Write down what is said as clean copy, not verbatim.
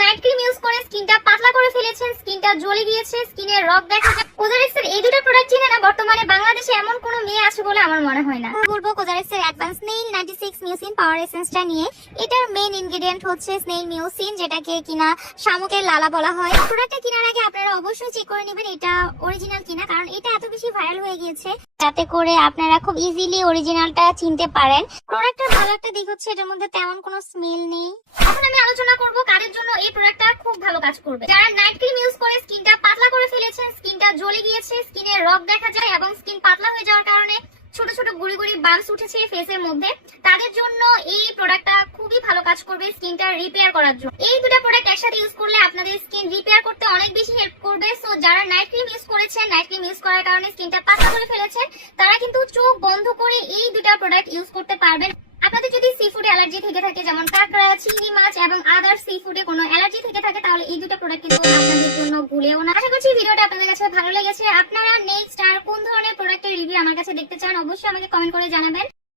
Night cream use করে স্কিনটা পাতলা করে ফেলেছেন, স্কিনটা জ্বলে গিয়েছে, স্কিনের রগ দেখা যায়, কোজারেক্সের এই দুটো প্রোডাক্ট চিনে না বর্তমানে বাংলাদেশে এমন কোনো মেয়ে আছে বলে আমার মনে হয় না। বলবো কোজারেক্সের অ্যাডভান্স স্নেইল 96 মিউসিন পাওয়ার এসেন্সটা নিয়ে। এটার মেইন ইনগ্রেডিয়েন্ট হচ্ছে স্নেইল মিউসিন, যেটাকে কিনা শামুকের লালা বলা হয়। প্রোডাক্টটা কেনার আগে আপনারা অবশ্যই চেক করে নেবেন এটা অরিজিনাল কিনা, কারণ এটা এত বেশি ভাইরাল হয়ে গিয়েছে যাতে করে আপনারা খুব ইজিলি অরিজিনালটা চিনতে পারেন। প্রোডাক্টের ভালো একটা দিক হচ্ছে এটার মধ্যে তেমন কোনো স্মেল নেই। এখন আমি আলোচনা করব কাদের জন্য এই প্রোডাক্টটা খুব ভালো কাজ করবে। যারা নাইট ক্রিম ইউজ করে স্কিনটা পাতলা করে ফেলেছেন, স্কিনটা জ্বলে গিয়েছে, স্কিনের রগ দেখা যায় এবং স্কিন পাতলা হয়ে যাওয়ার কারণে ছোট ছোট গুড়ি গুড়ি বাম্পস উঠেছে ফেসের মধ্যে, তাদের জন্য এই প্রোডাক্টটা খুবই ভালো কাজ করবে স্কিনটা রিপেয়ার করার জন্য। এই দুটো প্রোডাক্ট একসাথে ইউজ করলে আপনাদের স্কিন রিপেয়ার করতে অনেক বেশি হেল্প করবে। সো যারা নাইট ক্রিম ইউজ করেছেন, নাইট ক্রিম ইউজ করার কারণে স্কিনটা পাতলা করে ফেলেছেন, তারা কিন্তু চোখ বন্ধ করে এই দুটো প্রোডাক্ট ইউজ করতে পারবেন। আপনাদের যদি সি ফুডে অ্যালার্জি থেকে থাকে, যেমন কাঁকড়া, চিংড়ি মাছ এবং আদার সি ফুডে কোনো অ্যালার্জি থেকে থাকে, তাহলে এই দুটো প্রোডাক্ট কিন্তু আপনাদের জন্য ভুলেও না। আশা করছি ভিডিওটা আপনাদের কাছে ভালো লেগেছে। আপনারা নেক্সট আর কোন ধরনের প্রোডাক্টের রিভিউ আমার কাছে দেখতে চান অবশ্যই আমাকে কমেন্ট করে জানাবেন।